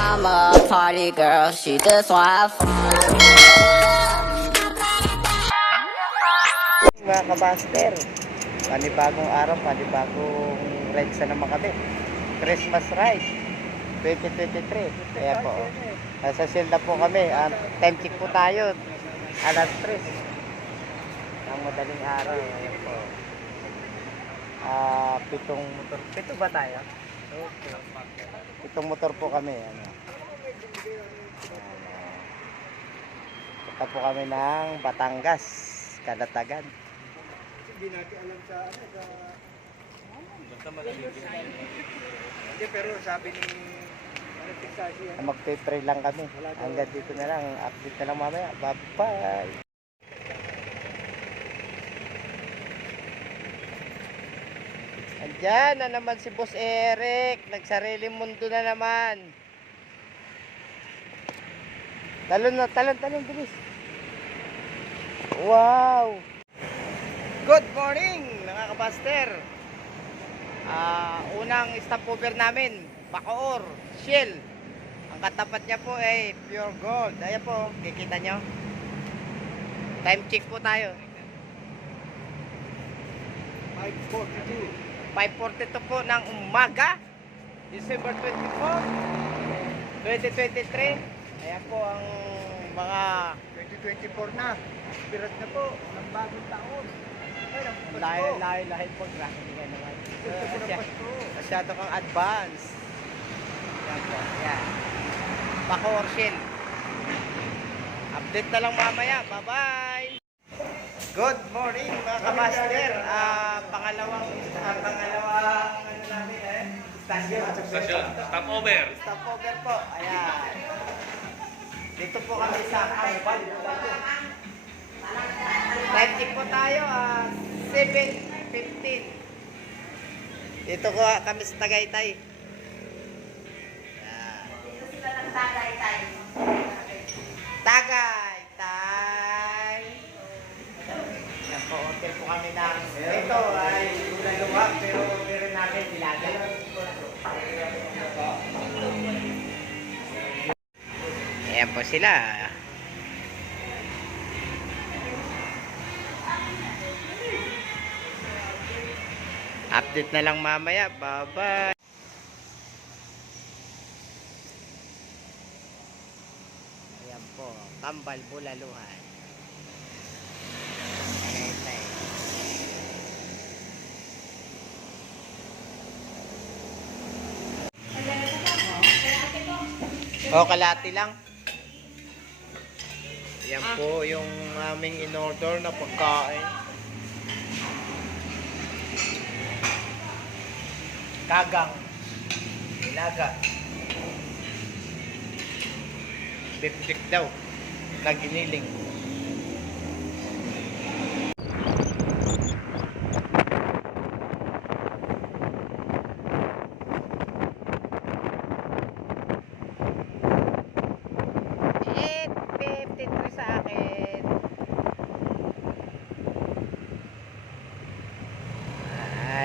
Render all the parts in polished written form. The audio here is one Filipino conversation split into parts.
mama, a party girl, she just wanna have fun. Mga kabaster, panibagong araw, panibagong ride sa naman kami. Christmas ride 2023. Kaya po, nasa Silda po kami. Time check po tayo, alas 3 ang madaling araw. Ayan po. Pitong motor. Pito ba tayo? Okay. Pitong motor po kami. Ano. Punta po kami ng Batangas, Kalatagan. Hindi natin alam sa hindi, pero sabi ni Texasi Magpe-pray lang kami. Hanggang dito na lang. Update na lang mamaya. Bye-bye. Andyan na naman si Boss Eric. Nagsariling mundo na naman. Talon, bilis. Wow! Good morning, mga kabaster. Unang stopover namin, Bacoor, Shell. Ang katapat niya po ay Pure Gold. Ayan po, kikita nyo. Time check po tayo. 542. 5:42 po ng umaga, December 24, 2023. Ayan po ang mga 2024 na. Spirit na po ng bagong taon. Ay, ang Pasko. lahi po. Grabe ka naman. Gusto ko ng Pasko. Masyado kang advance. Ayan po, ayan. Bacoor, Shell. Update na lang mamaya. Bye-bye. Good morning mga kamaster. Pangalawang ano namin Stasyon, stopover. Stopover po. Ayan. Dito po kami sa Ambal. Time check po tayo 7:15. Dito ko kami sa Tagaytay. Ayan. Tagaytay. Yan po, hotel po kami ng ito ay luwag pero meron natin nilaga. Ayan po sila. Update na lang mamaya. Bye-bye. Ayan po, Tambal, Bulaluhan. Kalati lang. Yan po yung aming in-order na pagkain. Kagang. Nilaga. Beef daw. Naginiling.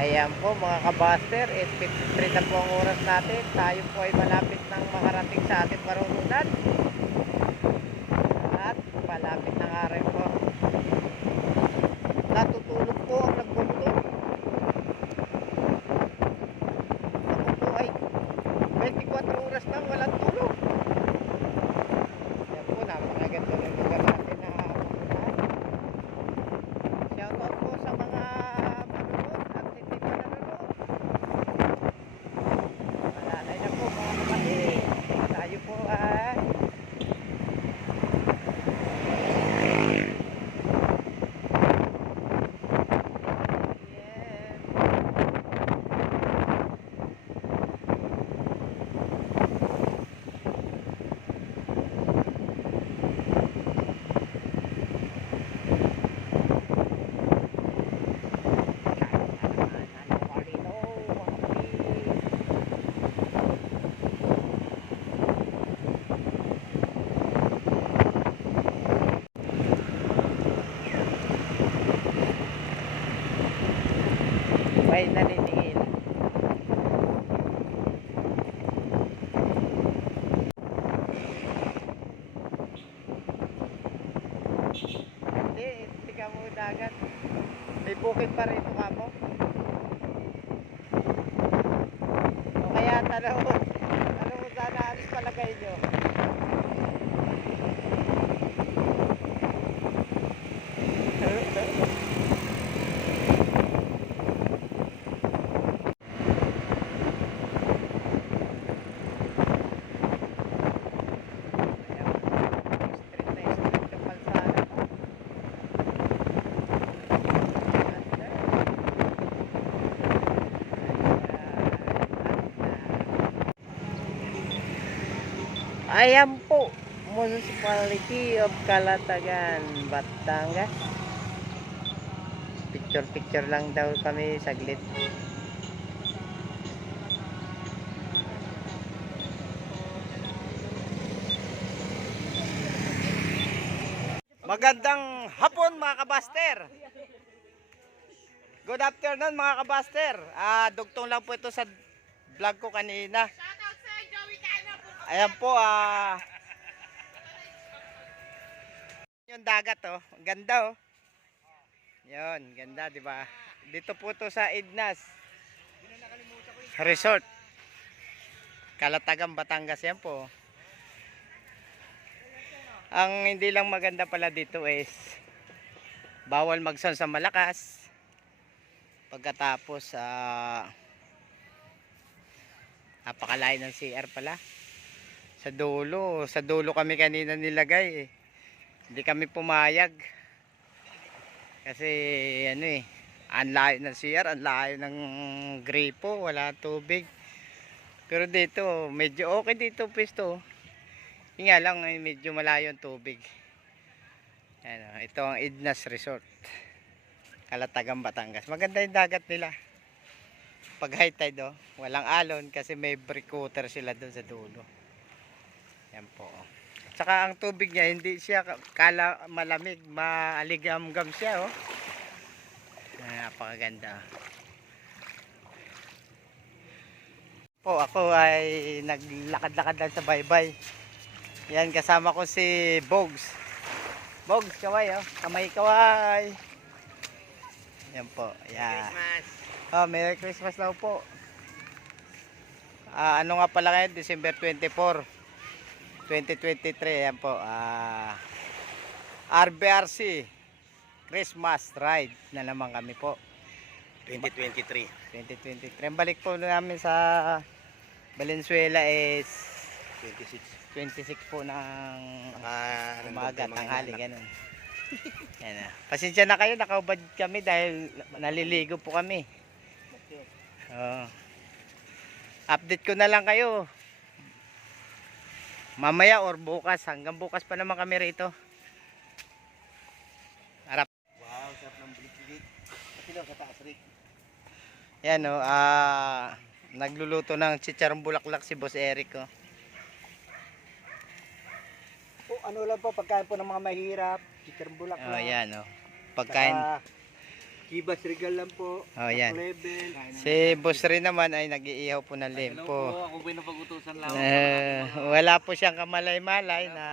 Ayan po mga kabaster, 8:53 na po ang oras natin. Tayo po ay malapit ng makarating sa ating marunungan. At malapit ng araw po. Natutulog po ang nagbumotor. Ako po ay 24 oras nang walang tulog. Ayan po, napakaganda ng lugar natin na shoutout po sa mga bukid pa rito ka mo. O kaya tanaw mo sana alis palagay nyo. Ayan po, Municipality of Calatagan, Batangas. Picture lang daw kami saglit. Magandang hapon mga kabaster. Good afternoon mga kabaster. Dugtong lang po ito sa vlog ko kanina. Ayan po, yung dagat oh, ganda oh. Yun, ganda 'di ba? Dito po to sa Idnas Resort. Calatagan, Batangas yan po. Ang hindi lang maganda pala dito is bawal mag-sound sa malakas. Pagkatapos napakalayo ng CR pala. Sa dulo kami kanina nilagay eh. Hindi kami pumayag. Kasi ano eh, ang layo ng CR, ang layo ng gripo, wala tubig. Pero dito, medyo okay dito pwesto. Yung nga lang, medyo malayo ang tubig. Ano, ito ang Idnas Resort. Calatagan, Batangas. Maganda yung dagat nila. Pag high tide walang alon kasi may breakwater sila doon sa dulo. Yan po. Tsaka ang tubig niya hindi siya malamig, maaligam-gam siya oh. Napakaganda. Po ako ay naglakad-lakad lang sa baybay. Yan kasama ko si Bogs. Bogs, kaway oh. Kamay kaway. Yan po. Yeah. Oh, Merry Christmas daw po. Ano nga pala ngayon? December 24. 2023 yan po RBRC Christmas ride na naman kami po 2023. Balik po namin sa Valenzuela is 26 po ng umaga, tanghali ganun. Yan na. Pasensya na kayo, nakaubad kami dahil naliligo po kami. Update ko na lang kayo mamaya or bukas, hanggang bukas pa naman kami rito. Harap. Wow, sarap ng bilik-bilik. Kasi lang sa taas, Rick. Yan o, nagluluto ng chicharong bulaklak si Boss Eric oh. Ano lang po, pagkain po ng mga mahirap, chicken bulak Oh, yan oh. Pagkain. Kibas Regal lang po. Oh, yan. Level. Si Boss rin naman ay nag-iihaw po ng limpo. Ako pinapag-utusan lang. Wala po siyang kamalay-malay na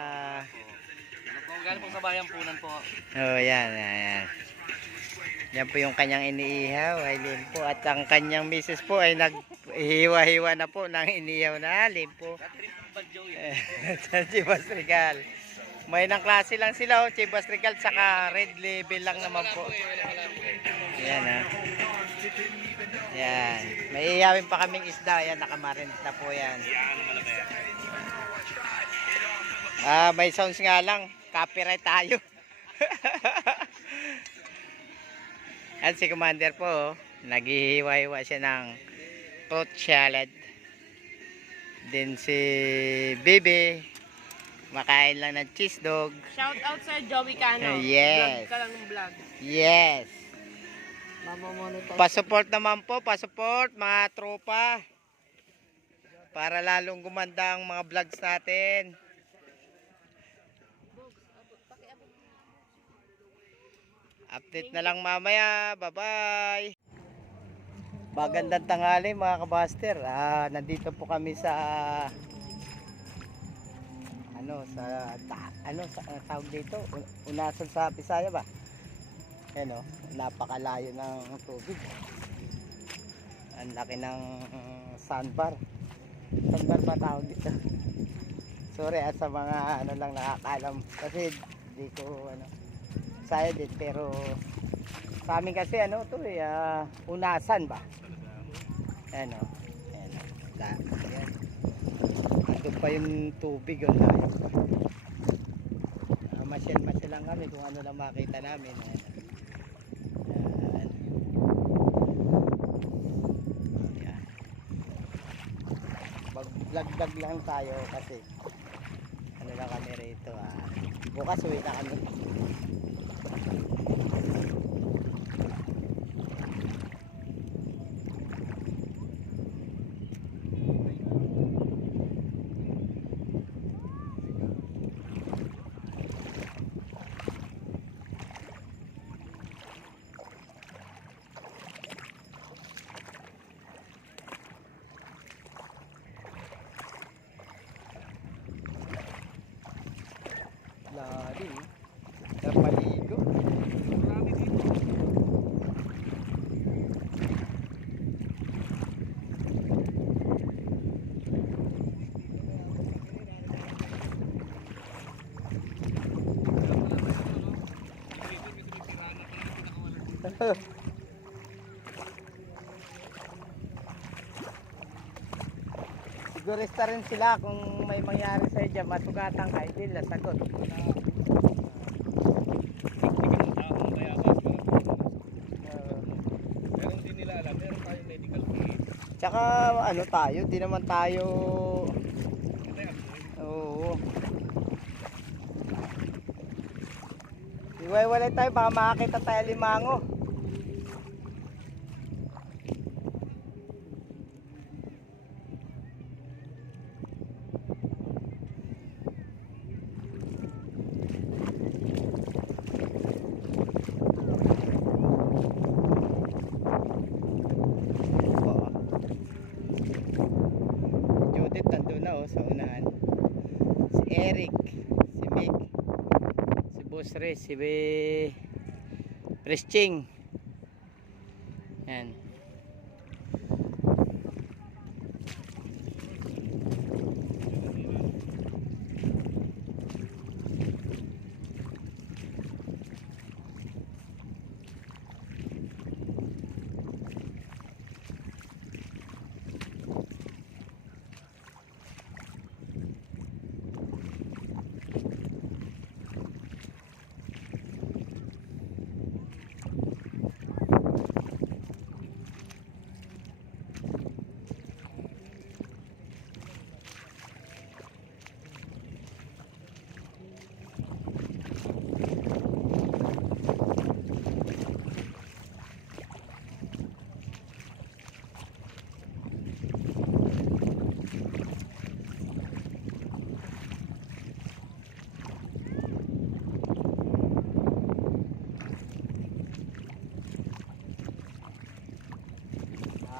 Galing po sa bayan punan po. oh, yan. Yan po yung kanyang iniihaw ay limpo. At ang kanyang misis po ay naghiwa-hiwa na po ng iniihaw na limpo. Sa Chivas Regal. May nang klase lang sila Chivas Regal saka Red Label lang naman po. Yan Yan. May iyawin pa kaming isda. Yan, nakamarinate na po yan. May sounds nga lang. Copyright tayo. At si Commander po, naghihiwa-hiwa siya ng fruit salad. Then si Bibi, makain lang ng cheese dog. Shout out sa Joey Cano. Yes. Vlog ka lang ng vlog. Yes. Mamamonetize. Pasupport naman po, pasupport mga tropa. Para lalong gumanda ang mga vlogs natin. Update na lang mamaya. Bye-bye. Magandang tanghali mga kabaster. Nandito po kami sa sa tawag dito, Unasan sa Bisaya ba? Ayan o, napakalayo ng tubig. Ang laki ng sandbar. Sandbar ba tawag dito? Sorry sa mga ano lang nakakalam. Kasi di ko ano, saya din. Pero sa amin kasi ano to unasan ba? Ayan o. Ayan o. Ayan. Andun pa yung tubig o. Masyal lang kami kung ano lang makita namin. Ayan. Ayan. Mag-vlog lang tayo kasi ano lang kami rito. Bukas uwi na kami. Lari. Napaligo. Marami dito. Sigurista rin sila kung may mangyari sa'yo dyan, masugatan ka, hindi nila sagot. Pero hindi nila alam, meron tayong medical kit. Tsaka ano tayo, di naman tayo... Oo. Iwaiwalay tayo, baka makakita tayo limango. Judith nandun na sa unahan. Si Eric, si Mick, si Boss Res, si Presching. Yan.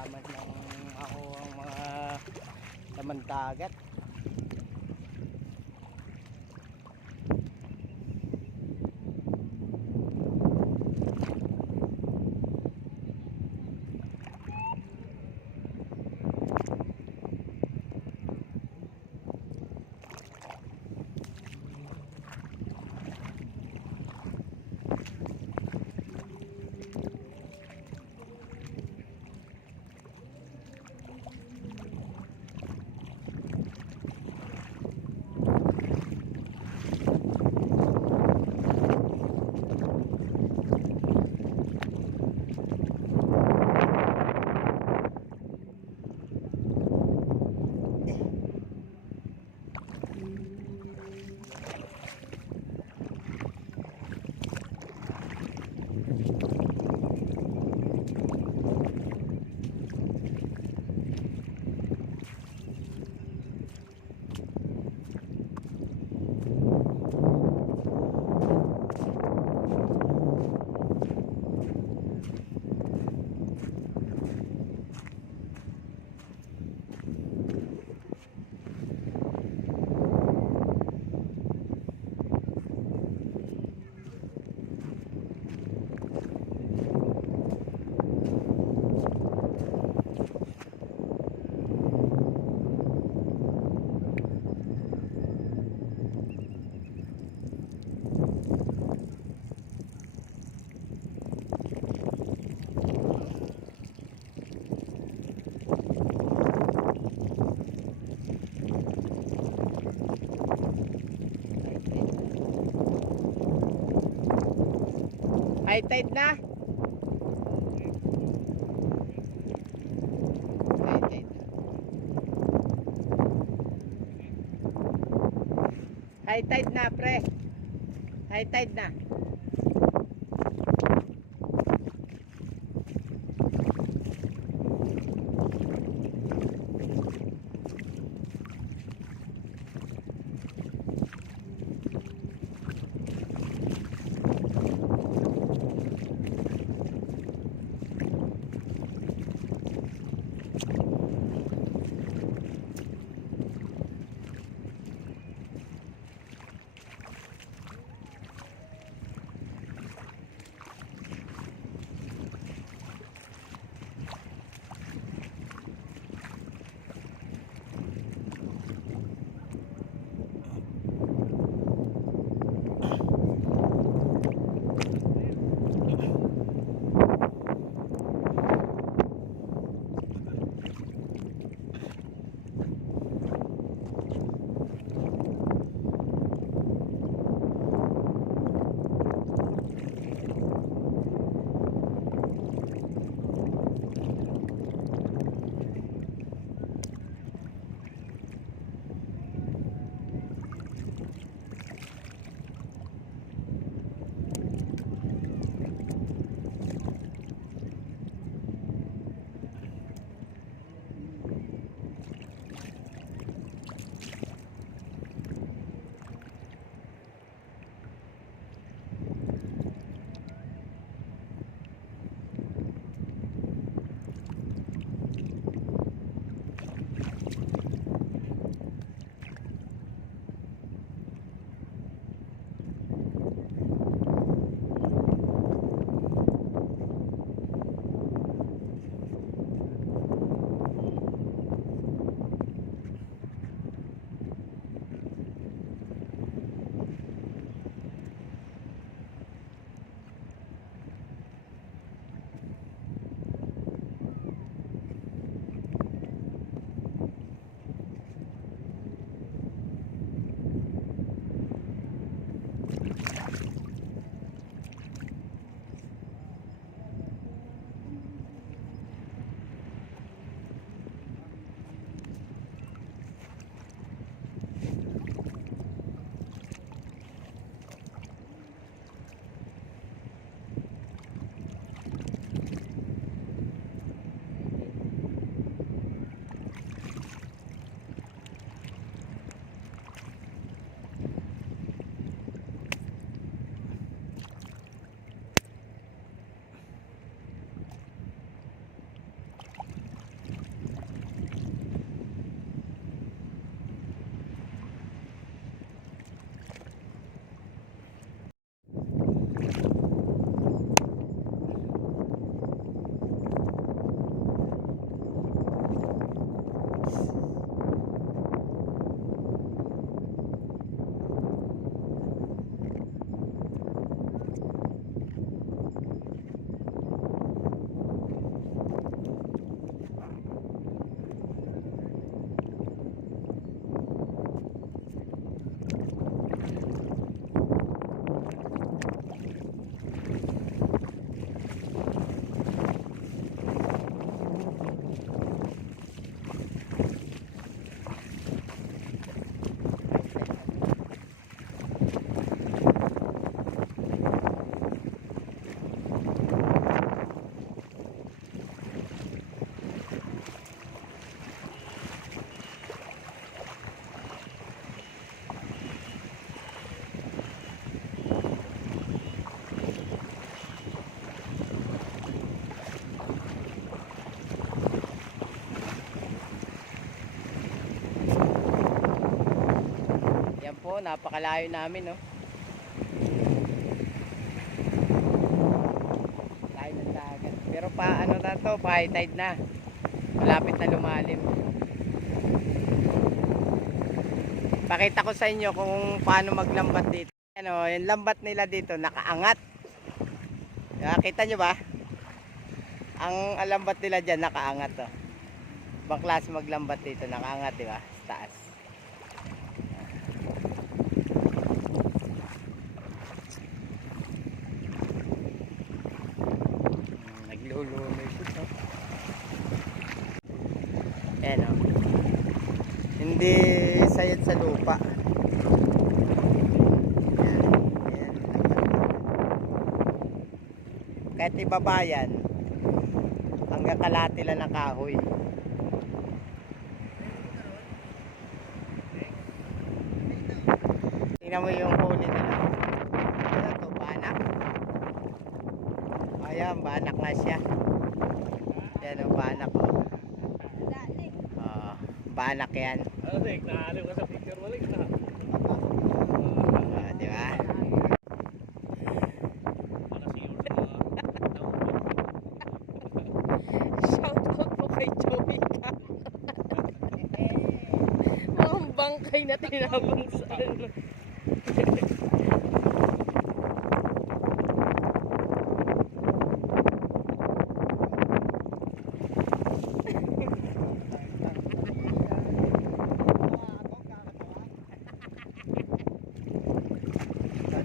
Salamat lang ako ang mga laman dagat. High tide na. High tide na. High tide na, pre. High tide na. Napakalayo namin, no. Layo ng dagat. Pero pa ano na to, pa high tide na. Malapit na lumalim. Pakita ko sa inyo kung paano maglambat dito. Ano, yung lambat nila dito nakaangat. Nakita nyo ba? Ang lambat nila dyan nakaangat, to. Ibang klase maglambat dito, nakaangat, di ba? Sa taas. Hindi sayad sa lupa. Ayan. Kahit ibaba yan, hanggang kalahati lang ng kahoy. Tingnan mo yung huli nila. Ano to, banak? Ayan, banak nga siya. Yan ang banak ko. Banak yan. Ano, Rick? Naalim ka sa picture mo, Rick, na? Di ba? Para si Yuri, mga Shoutout po kay Joey ka. Mukhang bangkay na tinabang sa ano.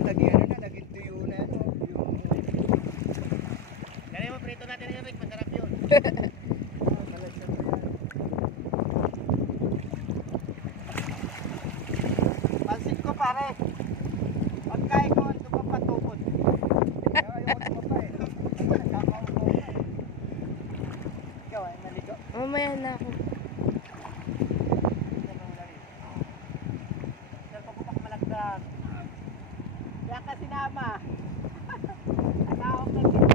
Naging ano na, naging tuyo na ano. Dali mo, prito natin yung Rick. Masarap yun. Pansin ko pare. Pagkain ko, ito pa patukod. Ayaw ko pa eh. Nagkakaupo na eh. Ikaw ay naligo. Mamaya na ako. Nagpapupak malagdag. Kaya ka sinama. Nakaok na din.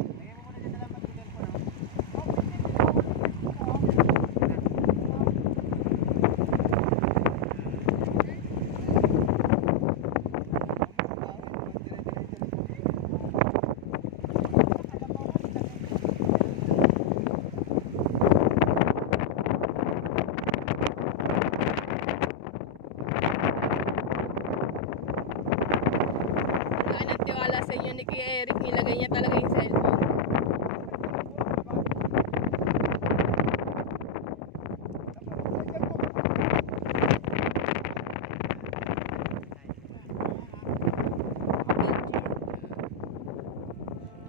Lagyan mo muna dyan na lang mag-video ko, no? Wala nang tiwala sa inyo ni Kuya Eric. Nilagay niya talaga yung cellphone.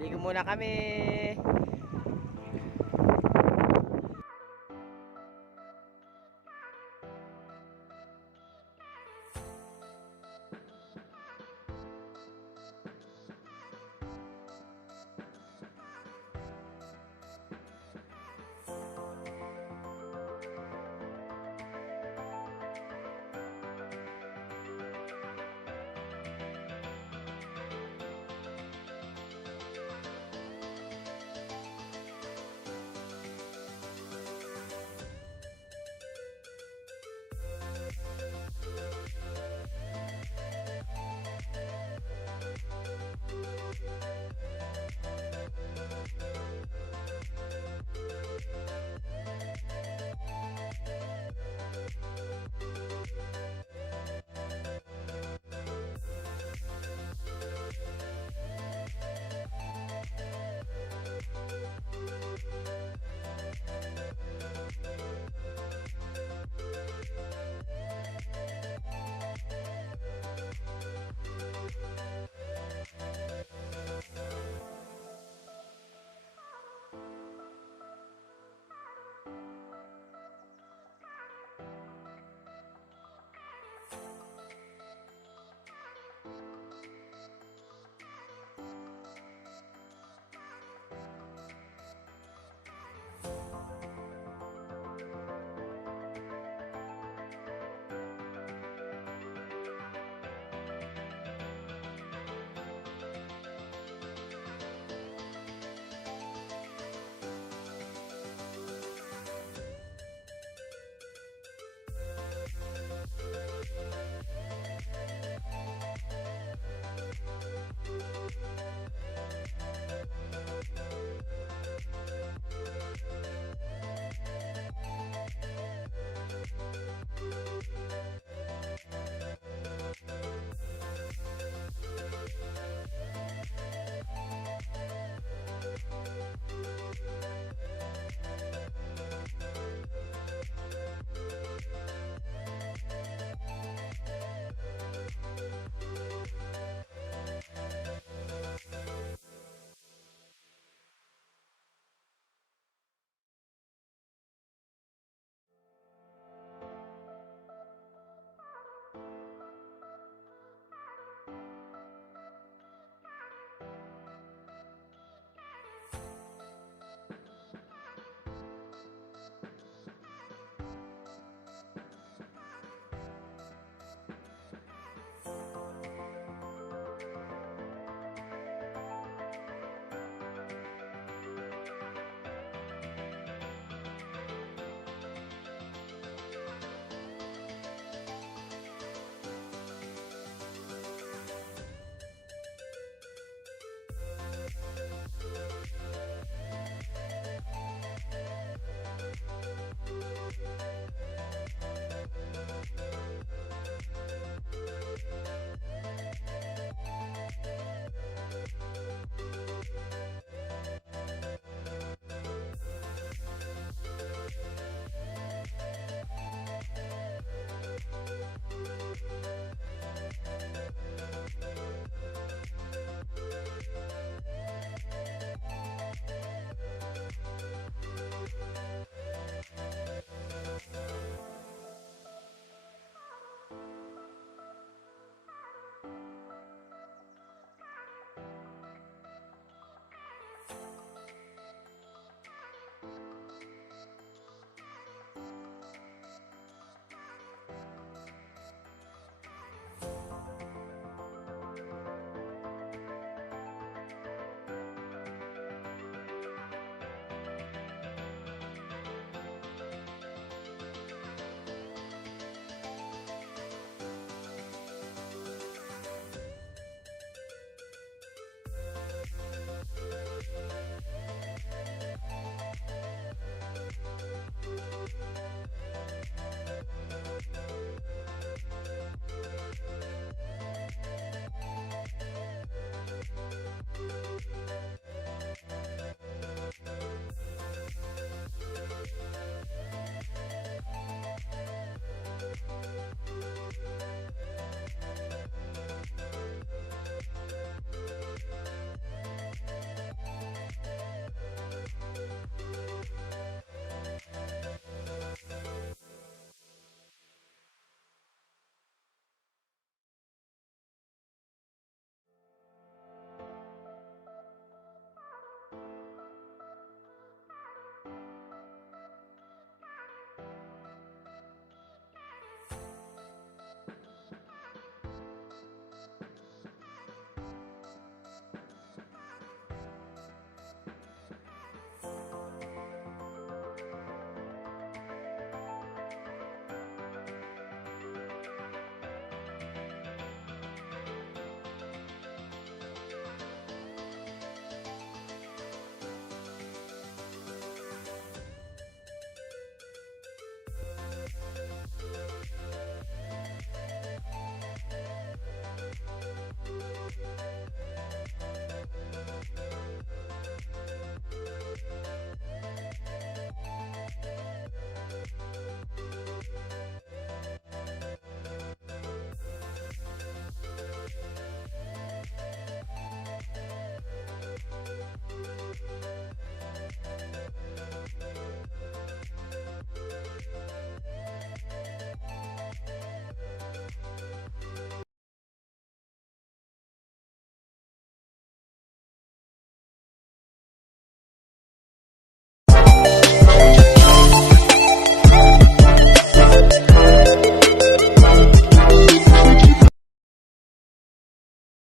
Ligo muna kami.